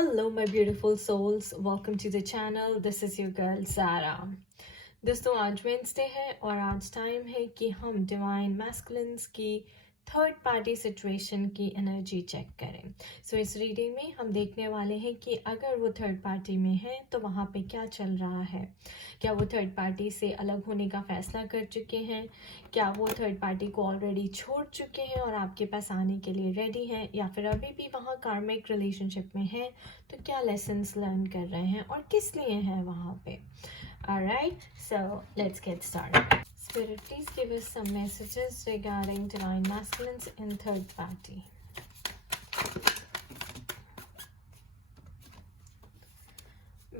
Hello, my beautiful souls. Welcome to the channel. This is your girl Zara. दोस्तों आज Wednesday है और आज टाइम है कि हम डिवाइन मैस्कुलिन्स की थर्ड पार्टी सिचुएशन की एनर्जी चेक करें। सो इस रीडिंग में हम देखने वाले हैं कि अगर वो थर्ड पार्टी में है तो वहाँ पे क्या चल रहा है। क्या वो थर्ड पार्टी से अलग होने का फैसला कर चुके हैं, क्या वो थर्ड पार्टी को ऑलरेडी छोड़ चुके हैं और आपके पास आने के लिए रेडी हैं, या फिर अभी भी वहाँ कार्मिक रिलेशनशिप में हैं तो क्या लेसन्स लर्न कर रहे हैं और किस लिए हैं वहाँ पे। Alright, so let's get started. Spirit, please give us some messages regarding divine masculines in third party.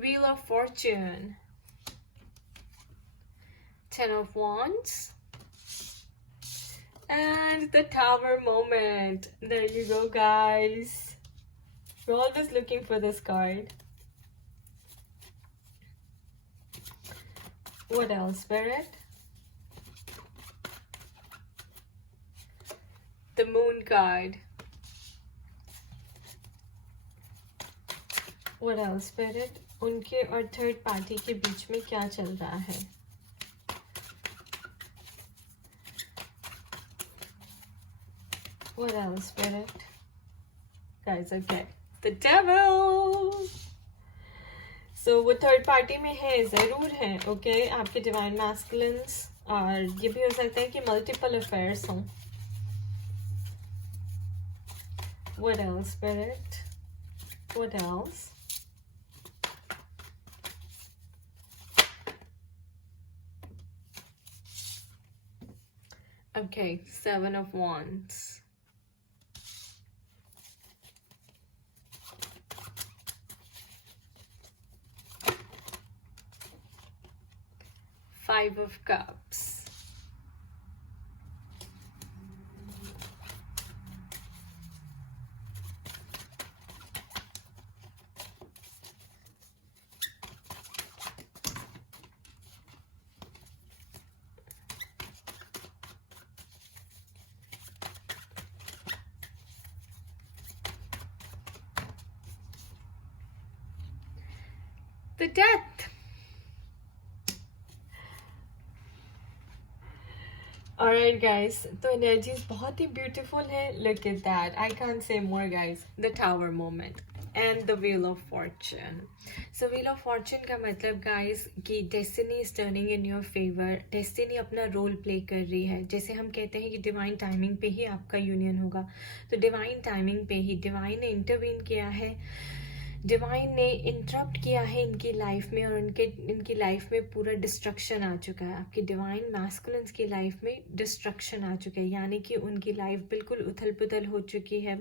Wheel of Fortune, Ten of Wands, and the Tower moment. There you go, guys. We're always looking for this card. What else, Spirit? The Moon card. What else, Spirit? उनके और third party के बीच में क्या चल रहा है? What else, Spirit? Guys, okay. The Devil! So, वो third party में है, ज़रूर है, ओके आपके डिवाइन मैस्कुलिन्स, और ये भी हो सकता है कि मल्टीपल अफेयर्स हों। What else, Spirit? What else? Okay, Seven of Wands. Five of Cups. The Death. Alright guys, तो एनर्जीज बहुत ही ब्यूटीफुल है. Look at that. I can't say more, guys. The Tower moment and the Wheel of Fortune. So Wheel of Fortune का मतलब guys कि Destiny is turning in your favor. Destiny अपना role play कर रही है. जैसे हम कहते हैं कि डिवाइन टाइमिंग पे ही आपका यूनियन होगा, तो डिवाइन टाइमिंग पे ही डिवाइन ने इंटरवीन किया है, डिवाइन ने इंटरप्ट किया है इनकी लाइफ में, और इनकी लाइफ में पूरा डिस्ट्रक्शन आ चुका है. आपकी डिवाइन मैस्कुलिन्स की लाइफ में डिस्ट्रक्शन आ चुका है, यानी कि उनकी लाइफ बिल्कुल उथल पुथल हो चुकी है,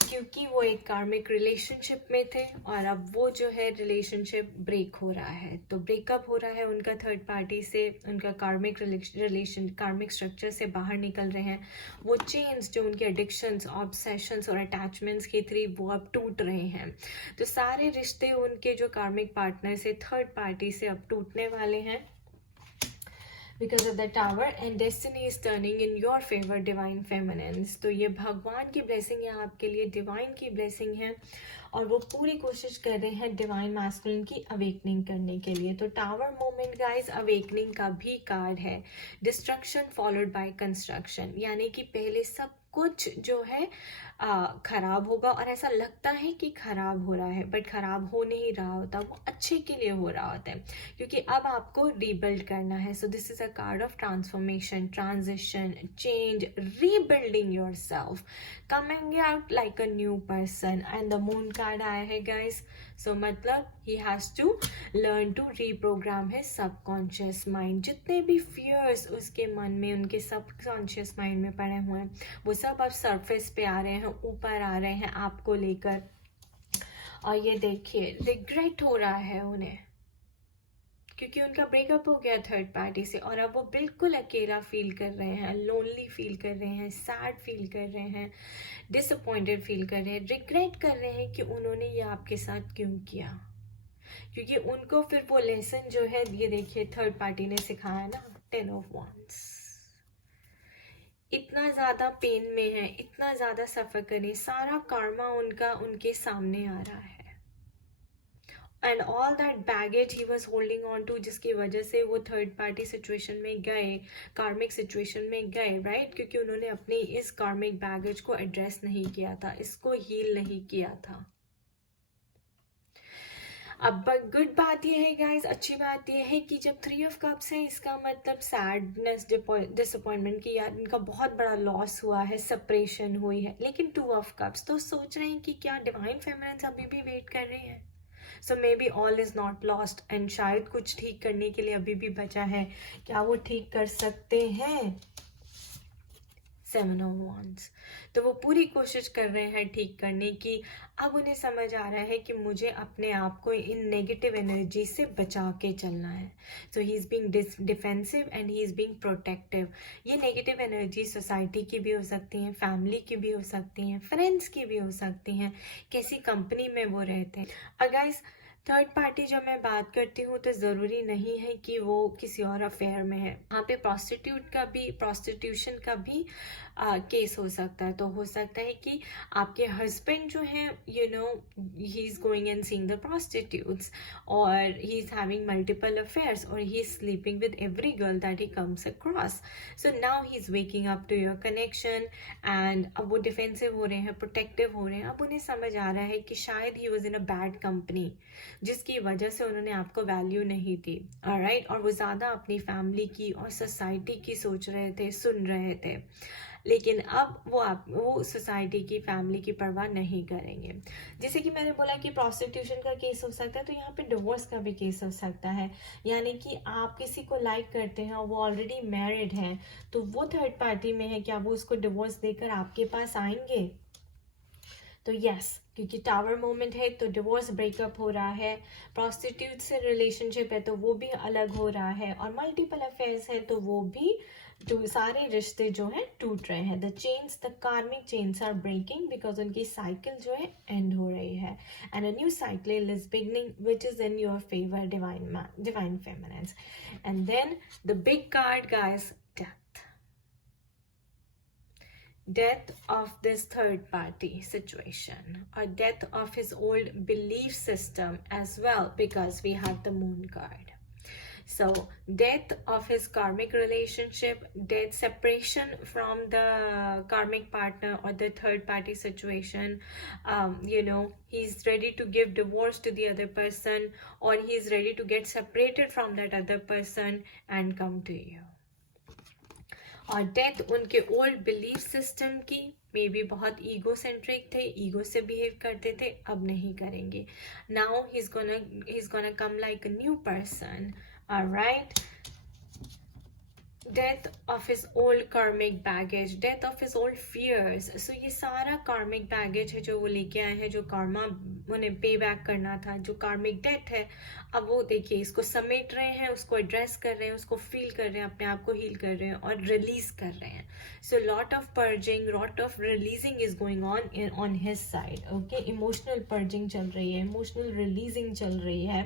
क्योंकि वो एक कार्मिक रिलेशनशिप में थे और अब वो जो है रिलेशनशिप ब्रेक हो रहा है. तो ब्रेकअप हो रहा है उनका थर्ड पार्टी से, उनका कार्मिक रिलेशन कार्मिक स्ट्रक्चर से बाहर निकल रहे हैं. वो चेन्स जो उनके एडिक्शंस, ऑब्सेशंस और अटैचमेंट्स की थी वो अब टूट रहे हैं. तो सारे रिश्ते उनके जो कार्मिक पार्टनर से थर्ड पार्टी से अब टूटने वाले हैं because of the Tower, and destiny is turning in your favor, divine feminines. तो ये भगवान की ब्लेसिंग है आपके लिए, डिवाइन की ब्लेसिंग है, और वो पूरी कोशिश कर रहे हैं डिवाइन मैस्कुलिन की अवेकनिंग करने के लिए. तो टावर मोमेंट गाइस अवेकनिंग का भी कार्ड है. डिस्ट्रक्शन फॉलोड बाय कंस्ट्रक्शन, यानी कि पहले सब कुछ जो है खराब होगा, और ऐसा लगता है कि खराब हो रहा है बट खराब हो नहीं रहा होता, वो अच्छे के लिए हो रहा होता है, क्योंकि अब आपको रीबिल्ड करना है. So this is a card of transformation, transition, change, rebuilding yourself, coming out like a new person. And the moon card आया है गाइस. सो मतलब ही has to learn to reprogram his subconscious mind. जितने भी fears उसके मन में, उनके सबकॉन्शियस माइंड में पड़े हुए हैं, वो सब अब सरफेस पे आ रहे हैं, ऊपर आ रहे हैं आपको लेकर. और ये देखिए रिग्रेट हो रहा है उन्हें, क्योंकि उनका ब्रेकअप हो गया थर्ड पार्टी से, और अब वो बिल्कुल अकेला फील कर रहे हैं, लोनली फील कर रहे हैं, सैड फील कर रहे हैं, डिसअपॉइंटेड फील कर रहे हैं, रिग्रेट कर रहे हैं कि उन्होंने ये आपके साथ क्यों किया. क्योंकि उनको फिर वो लेसन जो है, ये देखिए थर्ड पार्टी ने सिखाया ना, 10 of Wands. इतना ज़्यादा पेन में है, इतना ज़्यादा सफ़र करें, सारा karma उनका उनके सामने आ रहा है, and all that baggage he was holding on to, जिसकी वजह से वो थर्ड पार्टी सिचुएशन में गए, कार्मिक सिचुएशन में गए, राइट? क्योंकि उन्होंने अपनी इस कार्मिक बैगेज को एड्रेस नहीं किया था, इसको हील नहीं किया था। अब गुड बात यह है गाइस, अच्छी बात यह है कि जब 3 ऑफ कप्स है, इसका मतलब सैडनेस, डिसअपॉइंटमेंट की, यार इनका बहुत बड़ा लॉस हुआ है, सेपरेशन हुई है। लेकिन 2 ऑफ कप्स तो सोच रहे हैं कि क्या डिवाइन फेमिनिन्स अभी भी वेट कर रहे हैं? So maybe all is not lost, and शायद कुछ ठीक करने के लिए अभी भी बचा है। क्या वो ठीक कर सकते हैं? 7 of Wands, तो वो पूरी कोशिश कर रहे हैं ठीक करने की। अब उन्हें समझ आ रहा है कि मुझे अपने आप को इन नेगेटिव एनर्जी से बचा के चलना है। So he is being defensive and he is being protective. ये नेगेटिव एनर्जी सोसाइटी की भी हो सकती हैं, फैमिली की भी हो सकती हैं, फ्रेंड्स की भी हो सकती हैं, कैसी कंपनी में वो रहते हैं। अगर थर्ड पार्टी जब मैं बात करती हूँ तो ज़रूरी नहीं है कि वो किसी और अफेयर में है। यहाँ पे प्रोस्टिट्यूशन का भी केस हो सकता है। तो हो सकता है कि आपके हस्बैंड जो है, you know, he is going and seeing the prostitutes, और he is having multiple affairs, और he is sleeping with every girl that he comes across. So now he is waking up to your connection, and अब वो defensive हो रहे हैं, protective हो रहे हैं। अब उन्हें समझ आ रहा है कि शायद he was in a bad company, जिसकी वजह से उन्होंने आपको वैल्यू नहीं दी, ऑलराइट? और वो ज़्यादा अपनी फैमिली की और सोसाइटी की सोच रहे थे, सुन रहे थे। लेकिन अब वो सोसाइटी की, फैमिली की परवाह नहीं करेंगे। जैसे कि मैंने बोला कि प्रोस्टिट्यूशन का केस हो सकता है, तो यहाँ पे डिवोर्स का भी केस हो सकता है। यानी कि आप किसी को लाइक करते हैं और वो ऑलरेडी मैरिड है, तो वो थर्ड पार्टी में है, क्या वो उसको डिवोर्स देकर आपके पास आएंगे? तो यस, क्योंकि टावर मोमेंट है तो डिवोर्स, ब्रेकअप हो रहा है। प्रोस्टिट्यूट से रिलेशनशिप है तो वो भी अलग हो रहा है, और मल्टीपल अफेयर्स है तो वो भी, तो सारे रिश्ते जो हैं टूट रहे हैं। The chains, the karmic chains are breaking, because उनकी साइकिल जो है एंड हो रही है, and a new cycle is beginning which is in your favour, divine feminines. And then the big card guys, death of this third party situation, or death of his old belief system as well, because we have the moon card. So death of his karmic relationship, death, separation from the karmic partner or the third party situation. You know, he's ready to give divorce to the other person, or he's ready to get separated from that other person and come to you. और death उनके old belief system की, maybe बहुत egocentric थे, ego से behave करते थे, अब नहीं करेंगे। Now he's gonna come like a new person, alright? Death of his old karmic baggage, death of his old fears. So ये सारा कार्मिक बैगेज है जो वो लेके आए हैं, जो कर्मा उन्हें पे बैक करना था, जो कार्मिक डेथ है। अब वो देखिए इसको समेट रहे हैं, उसको एड्रेस कर रहे हैं, उसको फील कर रहे हैं, अपने आप को हील कर रहे हैं और रिलीज कर रहे हैं। So lot of purging, lot of releasing is going on his side. Okay, emotional purging चल रही है, इमोशनल रिलीजिंग चल रही है,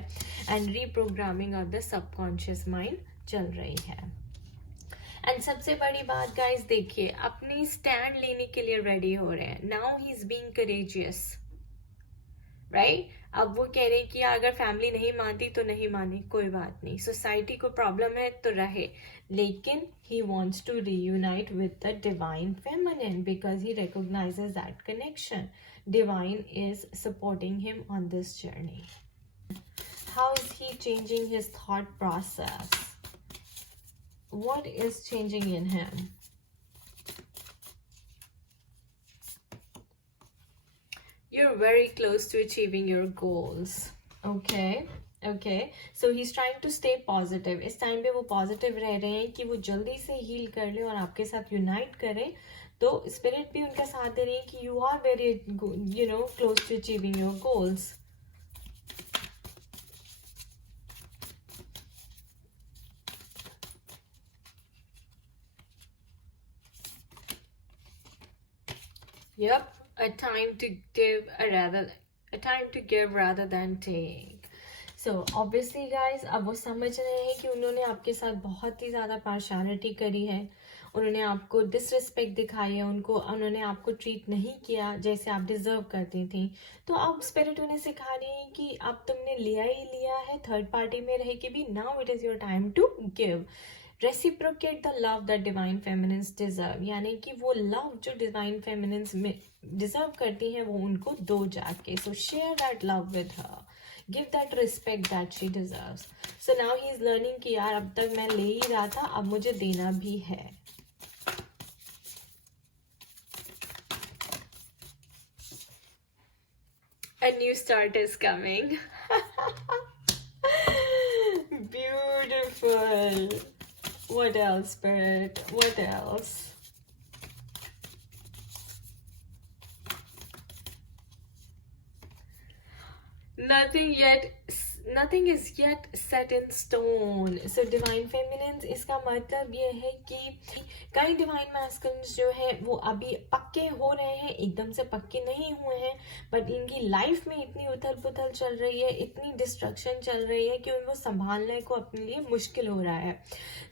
and reprogramming of the subconscious mind चल रही है। एंड सबसे बड़ी बात गाइस, देखिए अपनी स्टैंड लेने के लिए रेडी हो रहे हैं। Now he is being courageous, right? अब वो कह रहे हैं कि अगर फैमिली नहीं मानती तो नहीं माने, कोई बात नहीं, सोसाइटी को प्रॉब्लम है तो रहे, लेकिन he wants to reunite with the divine feminine because he recognizes that connection. Divine is supporting him on this journey. How is he changing his thought process? What is changing in him? You're very close to achieving your goals. Okay, so he's trying to stay positive. इस time पे वो positive रह रहे हैं कि वो जल्दी से हील कर ले और आपके साथ यूनाइट करें। तो स्पिरिट भी उनका साथ दे रही है कि you are very, you know, close to achieving your goals. Yep, a time to give rather than take. So obviously guys, अब वो समझ रहे हैं कि उन्होंने आपके साथ बहुत ही ज़्यादा पार्शियलिटी करी है, उन्होंने आपको डिसरिस्पेक्ट दिखाई है, उन्होंने आपको ट्रीट नहीं किया जैसे आप डिजर्व करती थी, तो अब स्पिरिट उन्हें सिखा रही है कि अब तुमने लिया ही लिया है थर्ड पार्टी में रह के भी, now it is your time to give, reciprocate the love that divine feminines deserve, यानी कि वो लव जो डिवाइन फेमिनिन्स में डिजर्व करती हैं वो उनको दो जाके, सो share that love with her, give that respect that she deserves. So now he is learning कि यार अब तक मैं ले ही रहा था, अब मुझे देना भी है। A new start is coming. Beautiful. What else, Spirit? What else? Nothing is yet set in stone. So divine feminines, इसका मतलब ये है कि कई divine masculines जो है वो अभी पक्के हो रहे हैं, एकदम से पक्के नहीं हुए हैं, बट इनकी लाइफ में इतनी उथल पुथल चल रही है, इतनी डिस्ट्रक्शन चल रही है कि उनको संभालने को अपने लिए मुश्किल हो रहा है.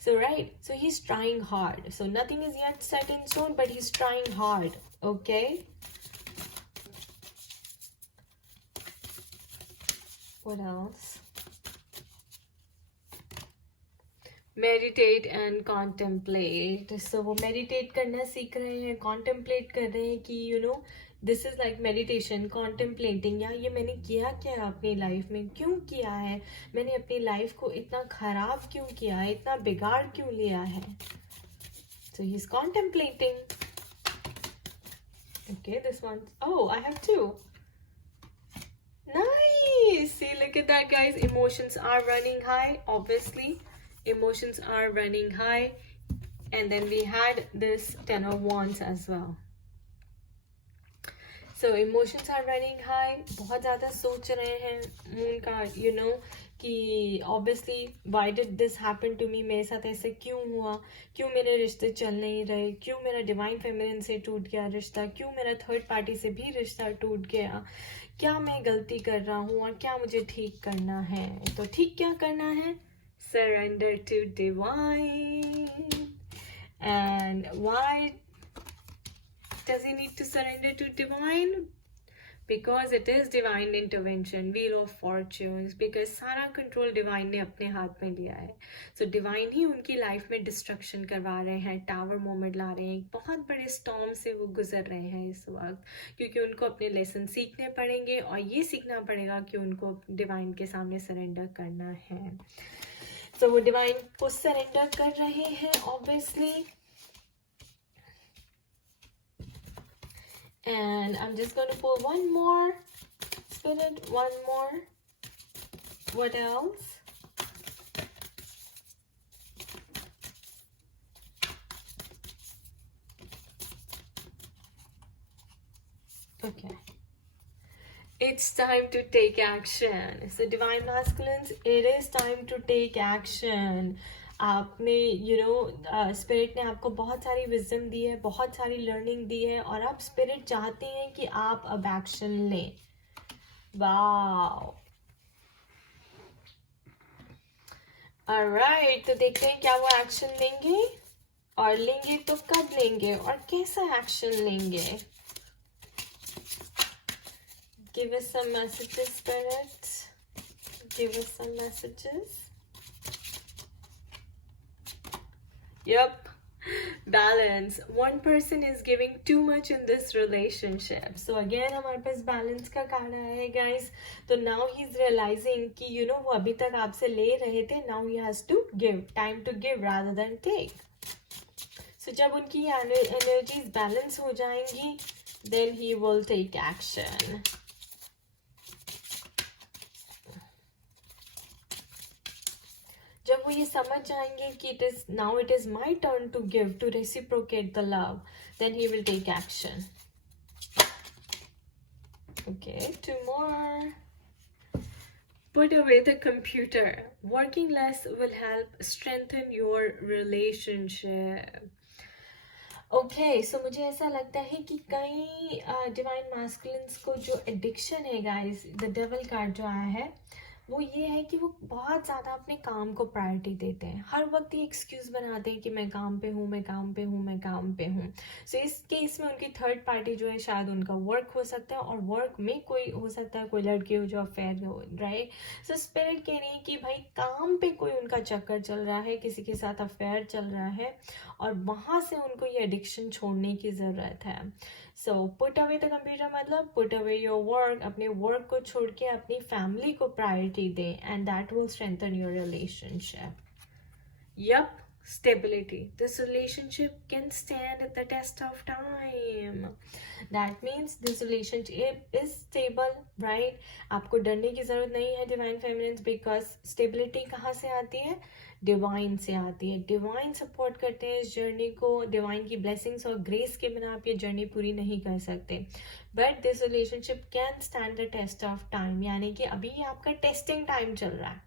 So right, so he's trying hard. So nothing is yet set in stone, but he's trying hard. Okay. What else? Meditate and contemplate. So वो meditate करना सीख रहे हैं, contemplate कर रहे हैं कि you know this is like meditation, contemplating, या ये मैंने किया क्या अपनी लाइफ में, क्यों किया है, मैंने अपनी लाइफ को इतना खराब क्यों किया है, इतना बिगाड़ क्यों लिया है. So he's contemplating. Okay, this one. Oh, I have two. Nice. See, look at that, guys. Emotions are running high. Obviously, emotions are running high. And then we had this Ten of Wands as well. So emotions are running high. बहुत ज़्यादा सोच रहे हैं moon का, you know, कि obviously why did this happen to me, मेरे साथ ऐसे क्यों हुआ, क्यों मेरे रिश्ते चल नहीं रहे, क्यों मेरा डिवाइन फेमिनिन से टूट गया रिश्ता, क्यों मेरा थर्ड पार्टी से भी रिश्ता टूट गया, क्या मैं गलती कर रहा हूँ और क्या मुझे ठीक करना है. तो ठीक क्या करना है? Surrender to divine. And why does he need to surrender to divine? Because it is divine intervention, wheel of fortunes, because सारा कंट्रोल डिवाइन ने अपने हाथ में लिया है. सो डिवाइन ही उनकी लाइफ में डिस्ट्रक्शन करवा रहे हैं, टावर मोमेंट ला रहे हैं, एक बहुत बड़े स्टॉर्म से वो गुजर रहे हैं इस वक्त, क्योंकि उनको अपने लेसन सीखने पड़ेंगे और ये सीखना पड़ेगा कि उनको डिवाइन के सामने सरेंडर करना है. सो वो डिवाइन को सरेंडर कर रहे हैं obviously. And I'm just going to pull one more, Spirit, one more. What else? Okay. It's time to take action. So divine masculines, it is time to take action. आपने spirit ने आपको बहुत सारी wisdom दी है, बहुत सारी learning दी है, और अब स्पिरिट चाहते हैं कि आप अब एक्शन लें. वाओ. ऑलराइट, तो देखते हैं क्या वो एक्शन लेंगे, और लेंगे तो कब लेंगे और कैसा एक्शन लेंगे. Give us some messages, Spirit. Give us some messages. Yep. Balance. One person is giving too much in this relationship. So again हमारे पास balance का कार्ड आया है guys. तो now he's realizing कि वो अभी तक आपसे ले रहे थे, now he has to give. Time to give rather than take. So जब उनकी energies balance हो जाएंगी, then he will take action. जब वो ये समझ जाएंगे कि it is my turn to give, to reciprocate the love, then he will take action. Okay, two more. Put away the computer. Working less will help strengthen your relationship. Okay, so मुझे ऐसा लगता है कि कई divine masculines को जो addiction है guys, the devil card जो आया है, वो ये है कि वो बहुत ज़्यादा अपने काम को प्रायोरिटी देते हैं, हर वक्त ये एक्सक्यूज़ बनाते हैं कि मैं काम पे हूँ, मैं काम पे हूँ, मैं काम पे हूँ। सो इस केस में उनकी थर्ड पार्टी जो है शायद उनका वर्क हो सकता है, और वर्क में कोई हो सकता है कोई लड़की हो जो अफेयर हो, राइट। सो स्पिरिट कह रही है कि भाई काम पे कोई उनका चक्कर चल रहा है, किसी के साथ अफेयर चल रहा है, और वहाँ से उनको ये एडिक्शन छोड़ने की ज़रूरत है। So put away the computer मतलब पुट अवे योर वर्क, अपने वर्क को छोड़ के अपनी फैमिली को प्रायोरिटी दें, and that will strengthen your relationship. Yup, stability. This relationship can stand the test of time. That means this relationship is stable, right? आपको डरने की जरूरत नहीं है डिवाइन फेमिनिन्स, बिकॉज स्टेबिलिटी कहाँ से आती है? डिवाइन से आती है। डिवाइन सपोर्ट करते हैं इस जर्नी को, डिवाइन की ब्लेसिंग्स और ग्रेस के बिना आप ये जर्नी पूरी नहीं कर सकते। But this relationship can stand the test of time, यानी कि अभी आपका टेस्टिंग टाइम चल रहा है।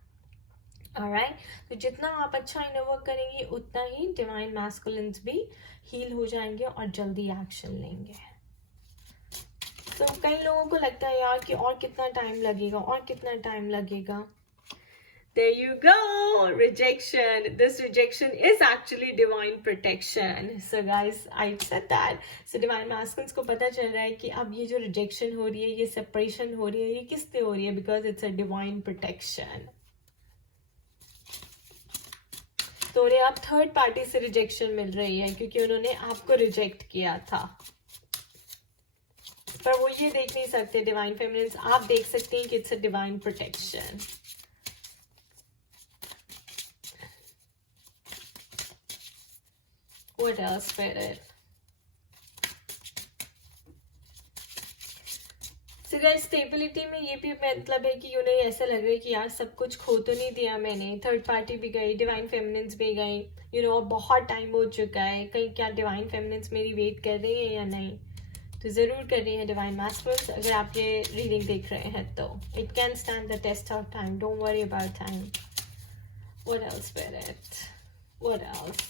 ऑलराइट, तो जितना आप अच्छा इनर वर्क करेंगे उतना ही डिवाइन मैस्कुलिन्स भी हील हो जाएंगे और जल्दी एक्शन लेंगे। तो कई लोगों को लगता है यार कि और कितना टाइम लगेगा, और कितना टाइम लगेगा। There you go, rejection. This rejection is actually divine protection. So guys, I said that. So divine masculines को पता चल रहा है कि अब ये जो rejection हो रही है, ये separation हो रही है, ये किस लिए हो रही है? Because it's a divine protection. तो उन्हें अब थर्ड पार्टी से रिजेक्शन मिल रही है क्योंकि उन्होंने आपको रिजेक्ट किया था, पर वो ये देख नहीं सकते डिवाइन फेमिनिन्स, आप देख सकते हैं कि it's a divine protection. What else spirit? So guys, stability में ये भी मतलब है कि उन्हें ऐसा लग रहा है कि यार सब कुछ खो तो नहीं दिया मैंने, थर्ड पार्टी भी गई, डिवाइन फेमिनिन्स भी गई, बहुत टाइम हो चुका है, कहीं क्या डिवाइन फेमिनिन्स मेरी वेट कर रही है या नहीं? तो ज़रूर कर रही है डिवाइन मास्टर्स। अगर आप ये रीडिंग देख रहे हैं तो it can stand the test of time, don't worry about time. What else spirit? What else?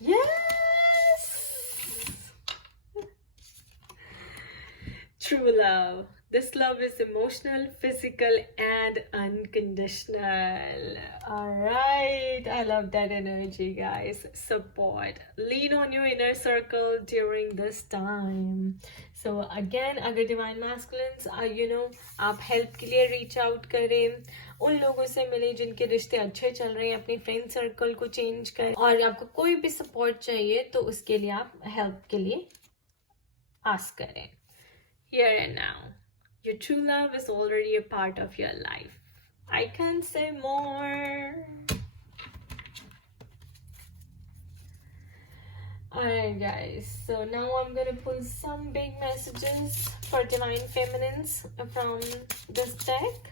Yes! True love. This love is emotional, physical, and unconditional. Alright, I love that energy, guys. Support. Lean on your inner circle during this time. So again, अगर divine masculines आप help के लिए reach out करें, उन लोगों से मिले जिनके रिश्ते अच्छे चल रहे हैं, अपनी फ्रेंड सर्कल को चेंज करें, और आपको कोई भी सपोर्ट चाहिए तो उसके लिए आप हेल्प के लिए आस्क करें। Here and now, your true love is already a part of your life. I can't say more. Alright guys, so now I'm gonna pull some big messages for divine feminines from this deck.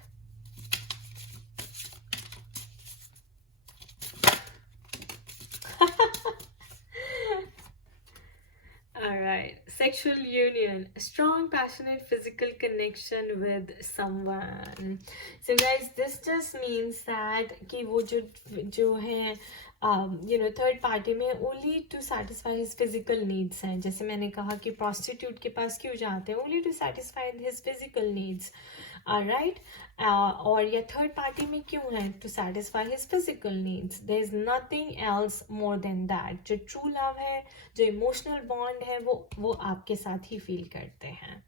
Alright, sexual union, strong, passionate physical connection with someone. So guys, this just means that कि वो जो है third party में only to satisfy his physical needs हैं। जैसे मैंने कहा कि प्रोस्टिट्यूट के पास क्यों जाते हैं? Only to satisfy his physical needs, right. और ये थर्ड पार्टी में क्यों है? To satisfy his physical needs. There is nothing else more than that. जो ट्रू लव है, जो इमोशनल बॉन्ड है, वो आपके साथ ही फील करते हैं,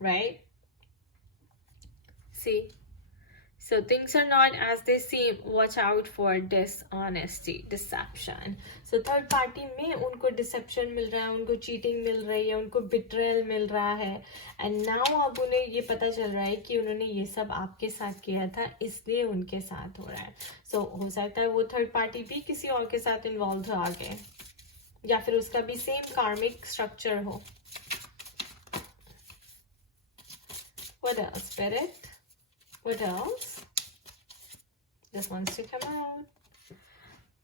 right. See, so things are not as they seem. Watch out for dishonesty, deception. So third party में उनको deception मिल रहा है, उनको cheating मिल रही है, उनको betrayal मिल रहा है, and now अब उन्हें ये पता चल रहा है कि उन्होंने ये सब आपके साथ किया था, इसलिए उनके साथ हो रहा है। So हो सकता है वो third party भी किसी और के साथ involved हो आगे, या फिर उसका भी same karmic structure हो। What else, Spirit? What else? This wants to come out.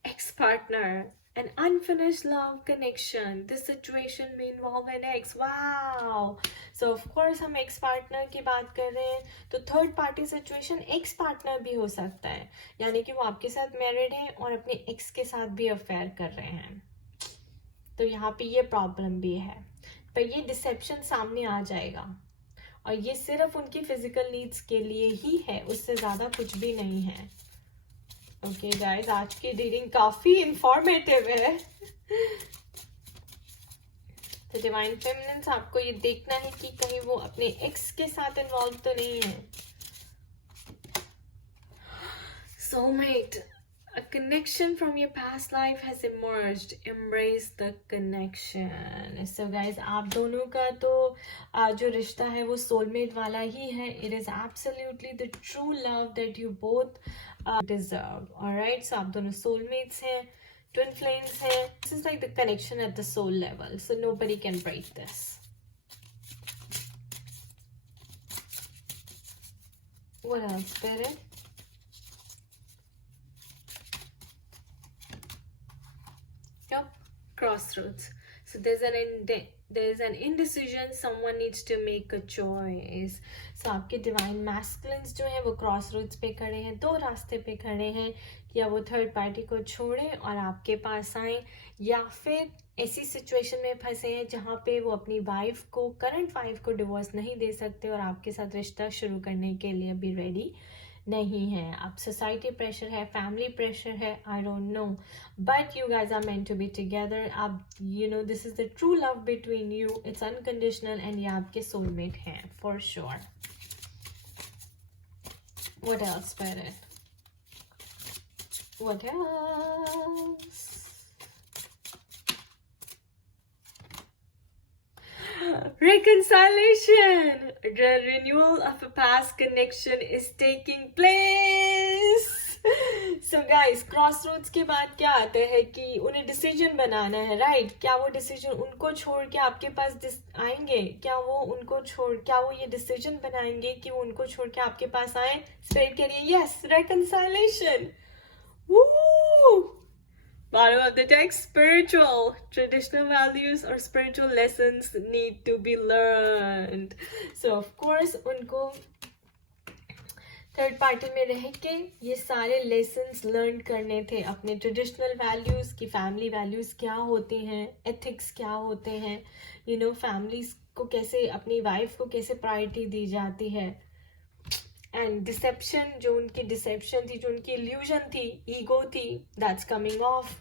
Ex-partner, an unfinished love connection. This situation may involve an ex. Wow. So of course हम ex partner की बात कर रहे हैं, तो third party situation ex partner भी हो सकता है, यानी कि वो आपके साथ married है और अपने ex के साथ भी affair कर रहे हैं। तो यहाँ पे ये प्रॉब्लम भी है, पर ये डिसेप्शन सामने आ जाएगा, और ये सिर्फ उनकी फिजिकल नीड्स के लिए ही है, उससे ज़्यादा कुछ भी नहीं है। ओके गाइस, आज की रीडिंग काफ़ी इंफॉर्मेटिव है। तो डिवाइन फेमिनिन्स, आपको ये देखना है कि कहीं वो अपने एक्स के साथ इन्वॉल्व तो नहीं है। Soulmate, a connection from your past life has emerged. Embrace the connection. So guys, आप दोनों का तो जो रिश्ता है वो soulmate वाला ही है. It is absolutely the true love that you both deserve. Alright, so आप दोनों soulmates हैं, twin flames हैं. This is like the connection at the soul level. So nobody can break this. What else, Spirit? Crossroads. So there's an indecision. Someone needs to make a choice. So आपके divine masculines जो हैं वो crossroads पे खड़े हैं, दो रास्ते पे खड़े हैं कि या वो थर्ड पार्टी को छोड़ें और आपके पास आए, या फिर ऐसी सिचुएशन में फंसे हैं जहाँ पे वो अपनी वाइफ को, करंट वाइफ को डिवोर्स नहीं दे सकते और आपके साथ रिश्ता शुरू करने के लिए भी रेडी नहीं है। अब सोसाइटी प्रेशर है, फैमिली प्रेशर है, I don't know, but you guys are meant to be together. अब you know this is the true love between you, it's unconditional and ये आपके सोलमेट हैं for sure. What else spirit? What else? Reconciliation! The renewal of a past connection is taking place. So guys, crossroads के बाद क्या आता है कि उन्हें डिसीजन बनाना है, राइट? क्या वो डिसीजन उनको छोड़ के आपके पास आएंगे? क्या वो ये डिसीजन बनाएंगे कि वो उनको छोड़ के आपके पास आए? स्प्रेड करिए, yes, reconciliation. Woo! Bottom of the text, spiritual. Traditional values or spiritual lessons need to be learned. So of course, उनको थर्ड पार्टी में रह के ये सारे लेसन्स लर्न करने थे, अपने ट्रेडिशनल वैल्यूज़ की, फैमिली वैल्यूज़ क्या होते हैं, एथिक्स क्या होते हैं, यू नो फैमिलीज को कैसे, अपनी वाइफ को कैसे प्रायोरिटी दी जाती है, एंड डिसेप्शन, जो उनकी डिसेप्शन थी, जो उनकी इल्यूजन थी, ईगो थी, दैट्स कमिंग ऑफ।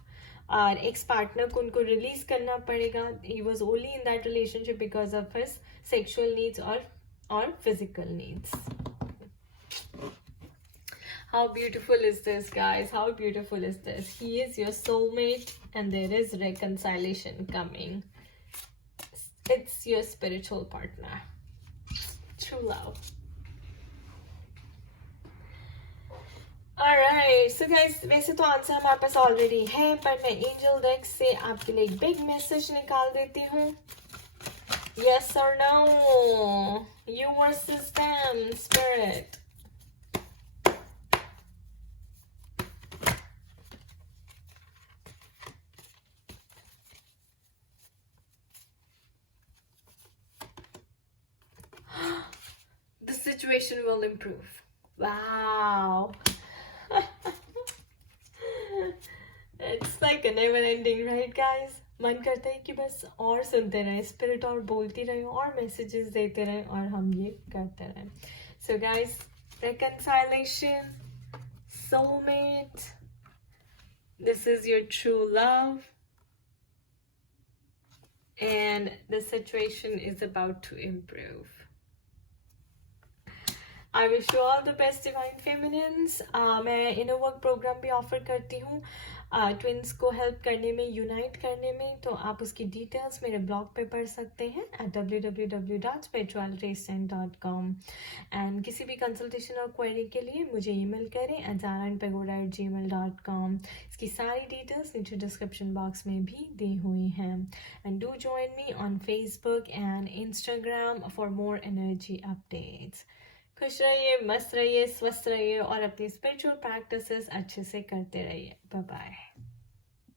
और एक्स पार्टनर को उनको रिलीज करना पड़ेगा, he was only in that relationship because of his sexual needs और physical needs. How beautiful is this, guys? How beautiful is this? He is your soulmate and there is reconciliation coming. It's your spiritual partner. True love. Alright, so guys, वैसे तो answer हमारे पास already है, पर मैं angel deck से आपके लिए एक बिग मैसेज निकाल देती हूँ. Yes or no? You versus them, spirit. The situation will improve. Wow. It's like a never ending, right guys? मन करता है कि बस और सुनते रहें, स्पिरिट और बोलती रहे और मैसेजेस देते रहें और हम ये करते रहें. So guys, reconciliation, soulmate, this is your true love and the situation is about to improve. I wish you all the best, Divine Feminines. मैं इनर वर्क प्रोग्राम भी ऑफर करती हूँ ट्विन्स को हेल्प करने में, यूनाइट करने में. तो आप उसकी डिटेल्स मेरे ब्लॉग पे पढ़ सकते हैं at www.spiritualityascent.com. एंड किसी भी कंसल्टेशन और क्वेरी के लिए मुझे ईमेल करें zaranpagoda@gmail.com. इसकी सारी डिटेल्स नीचे डिस्क्रिप्शन बॉक्स में भी दी हुई हैं. And do join me on Facebook and Instagram for more energy updates. खुश रहिए, मस्त रहिए, स्वस्थ रहिए और अपनी स्पिरिचुअल प्रैक्टिसेस अच्छे से करते रहिए. Bye bye.